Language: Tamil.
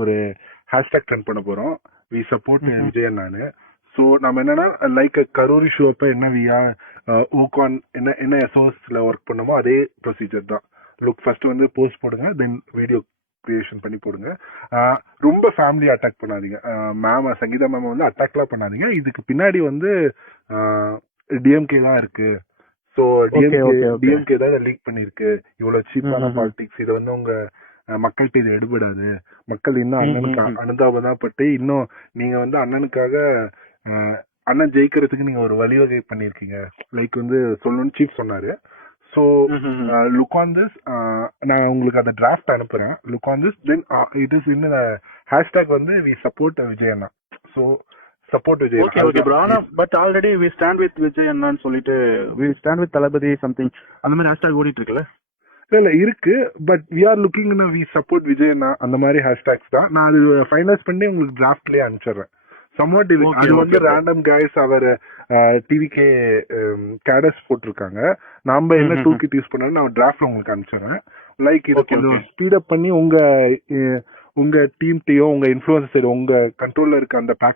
ஒரு ஹேஷ்டாக் ட்ரெண்ட் பண்ண போறோம். வி சப்போர்ட் விஜயன் நானு. ஸோ நம்ம என்னன்னா லைக் கரூரி ஷோ அப்ப என்ன வியா ஓகான் என்ன எஸ்ஓஎஸ்ல ஒர்க் பண்ணமோ அதே ப்ரொசீஜர் தான். லுக் ஃபர்ஸ்ட் வந்து போஸ்ட் போடுங்க, தென் வீடியோ கிரியேஷன் பண்ணி போடுங்க. ரொம்ப ஃபேமிலி அட்டாக் பண்ணாதீங்க. மேம் சங்கீதா மேம் வந்து அட்டாக்லாம் பண்ணாதீங்க. இதுக்கு பின்னாடி வந்து டிஎம்கே தான் இருக்கு. ஸோ டிஎம்கே தான் லீக் பண்ணிருக்கு. இவ்வளவு சீப்பான பாலிடிக்ஸ், இதை வந்து உங்க மக்கள்கிட்ட இது எடுபடாது. மக்கள் இன்னும் அண்ணனுக்கு அனுதாபம் தான் பட்டு இன்னும் நீங்க வந்து அண்ணனுக்காக அண்ணன் ஜெயிக்கிறதுக்கு நீங்க ஒரு வழிவகை பண்ணிருக்கீங்க லைக் வந்து சொல்லணும்னு சீஃப் சொன்னாரு. ஸோ லுக் ஆன் திஸ், நான் உங்களுக்கு அந்த டிராஃப்ட் அனுப்புறேன். Look on this, then it is in hashtag வந்து வி சப்போர்ட் விஜயண்ணா. So support Vijay. Okay bro. ஆனா but already we stand with Vijay அண்ணான்னு சொல்லிட்டு we stand with Thalapathy something அந்த மாதிரி ஹேஷ்டாக் ஓடிட்டு இருக்குல்ல? இல்ல இருக்கு, but we are looking we support விஜயண்ணா அந்த மாதிரி ஹேஷ்டாக்ஸ் தான். நான் அது ஃபைனலைஸ் பண்ணி உங்களுக்கு டிராஃப்ட்லயே அனுப்பிச்சிடுறேன். சம்வாட் அது வந்து ரேண்டம் கைஸ் அவர் டிவிகே கேடர்ஸ் போட்டிருக்காங்க. நாம என்ன டூல் கிட் யூஸ் பண்ணாலும் நான் டிராஃப்ட்ல உங்களுக்கு அனுப்பிச்சிடுறேன். லைக் இது கொஞ்சம் ஸ்பீட் அப் பண்ணி உங்க டீம் உங்க இன்ஃப்ளூயன்சர் உங்க கண்ட்ரோல்ல இருக்க அந்த பேக்கெட்